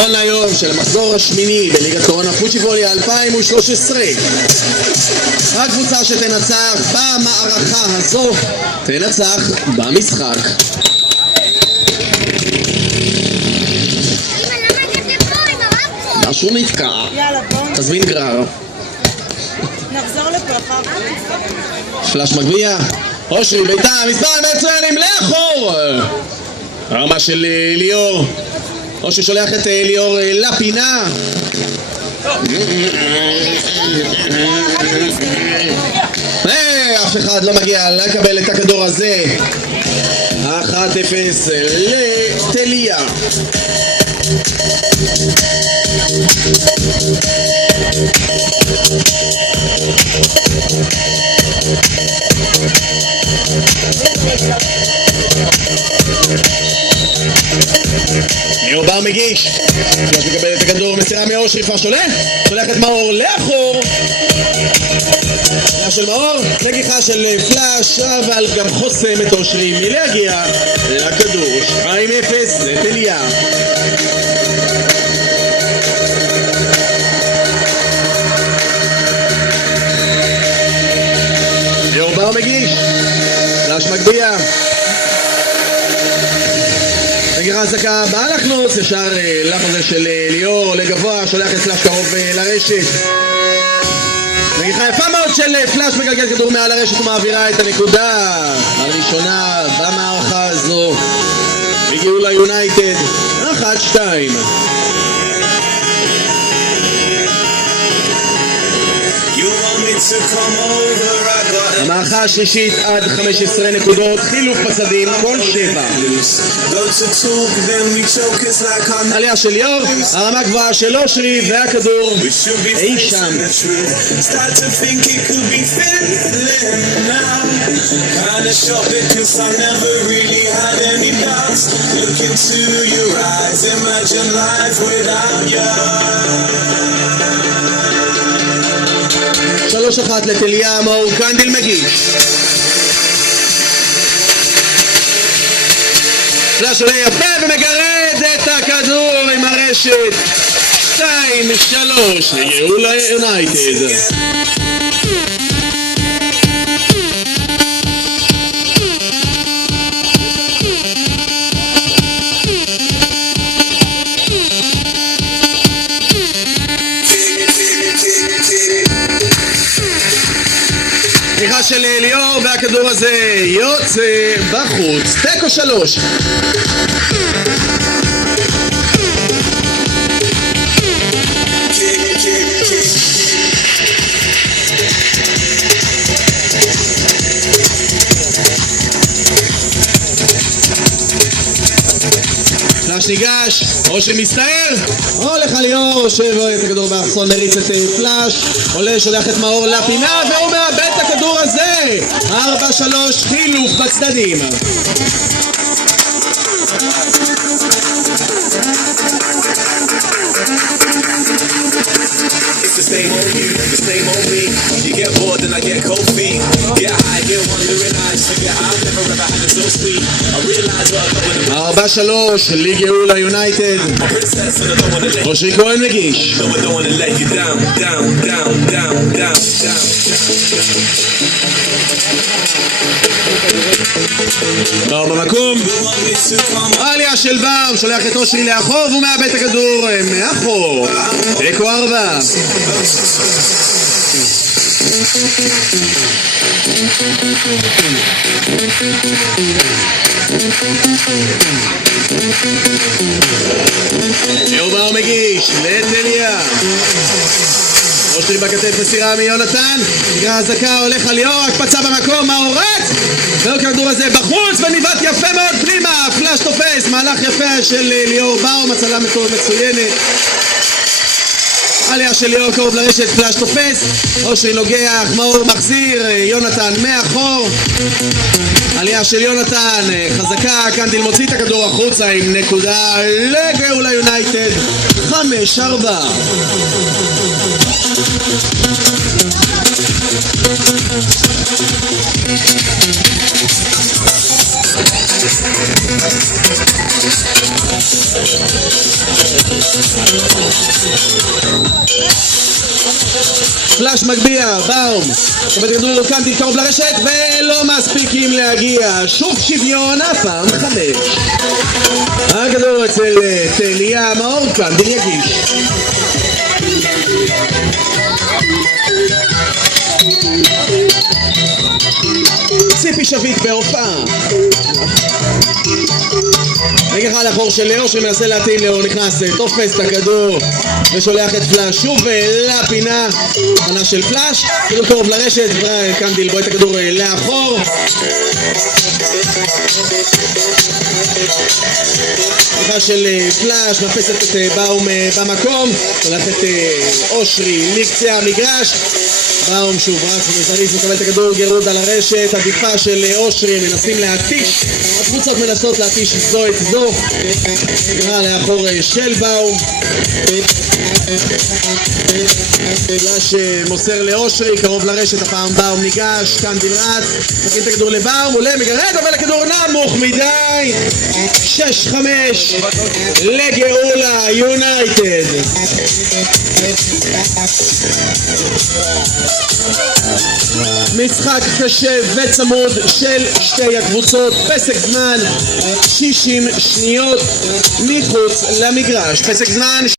נכון להיום של המחזור השמיני בליגת קורונה פוצ'יבולי 2013. הקבוצה שתנצח במערכה הזו תנצח במשחק. משהו נתקע. יאללה בוא תזמין גרר. נחזור לפה אחר כך. פלאש מגביה, אושרי ביתה, מספר מצוינים לאחור. הרמה של ליאור. אושרי שולח את ליאור לפינה. אף אחד לא מגיע לקבל את הכדור הזה. 1-0 לתליה. ליאור בר מגיש, פלאש מקבל את הכדור, מסירה מאושרי, כבר שולח את מאור לאחור. של מאור, נגיחה של פלאש, אבל גם חוסם את אושרי מלהגיע לכדור. 2-0 לתליה. ליאור בר מגיש, פלאש מגביה, נגיחה זקה באה לחנוץ, ישר לחזה של ליאור, עולה גבוה, שולח את פלאש קרוב לרשת. נגיחה יפה מאוד של פלאש, מגלגל כדור מעל הרשת ומעבירה את הנקודה הראשונה במערכה הזו. הגיעו ליונייטד 1-2. המערכה השלישית עד 15 נקודות, חילוף בצדים כל 7. עלייה של ליאור, הרמה גבוהה של אושרי והכדור אי שם. שלוש אחת לתליה, מאור קנדיל מגיש. פלאש עולה יפה ומגרד את הכדור עם הרשת. 2-3 הגיעו ליונייטד. תמיכה של ליאור והכדור הזה יוצא בחוץ. תיקו 3. פלאש ניגש, אושרי מסתער, הולך על ליאור, יושב את הכדור באחסון, מריץ את פלאש, עולה, שולח את מאור לפינה והוא מאבד את הכדור הזה. 4-3 חילוף בצדדים. ארבע 3 הגיעו ליונייטד. אושרי כהן מגיש. בר במקום, עלייה של בר, שולח את אושרי לאחור והוא מאבד את הכדור מאחור. תיקו 4. ליאור בר מגיש לתליה. אושרי בכתף, מסירה מיונתן, נגרע הזקה, הולך על ליאור, הקפצה במקום, מאור רץ, והכדור הזה בחוץ וניבט יפה מאוד פנימה. פלאש תופס, מהלך יפה של ליאור בר, מצלה מצוינת. עלייה של ליאור קרוב לרשת, פלאש תופס, אושרי נוגח, מאור מחזיר, יונתן מאחור. עלייה של יונתן, חזקה, קנדיל מוציא את הכדור החוצה עם נקודה לגאולה יונייטד 5-4. פלאש מגביה, באום קבל כדור קנדיל קרוב לרשת ולא מספיקים להגיע, שוב שוויון, הפעם 5. הכדור אצל תליה, מאור קנדיל יגיש. ציפי שביט בהופעה. נגיחה לאחור של לאור שמנסה להתאים, לאור נכנס, תופס את הכדור ושולח את פלאש שוב לפינה, ענה של פלאש, כדור קרוב לרשת, קנדיל בועט את הכדור לאחור. נגיחה של פלאש, מפסת את באום במקום, שולח את אושרי מקצה המגרש. באום שוב רץ ומזריז, מקבל את הכדור, גירוד על הרשת, עדיפה של אושרי, מנסים להתיש, הקבוצות מנסות להתיש זו את זו. נראה לאחור של באום, פלאש מוסר לאושרי, קרוב לרשת, הפעם באום ניגש, קנדיל רץ, מכין את הכדור לבאום, עולה, מגרד, אבל הכדור נמוך מדי. 6-5 לגאולה יונייטד. משחק קשה וצמוד של שתי הקבוצות, פסק זמן 60 שניות מחוץ למגרש, פסק זמן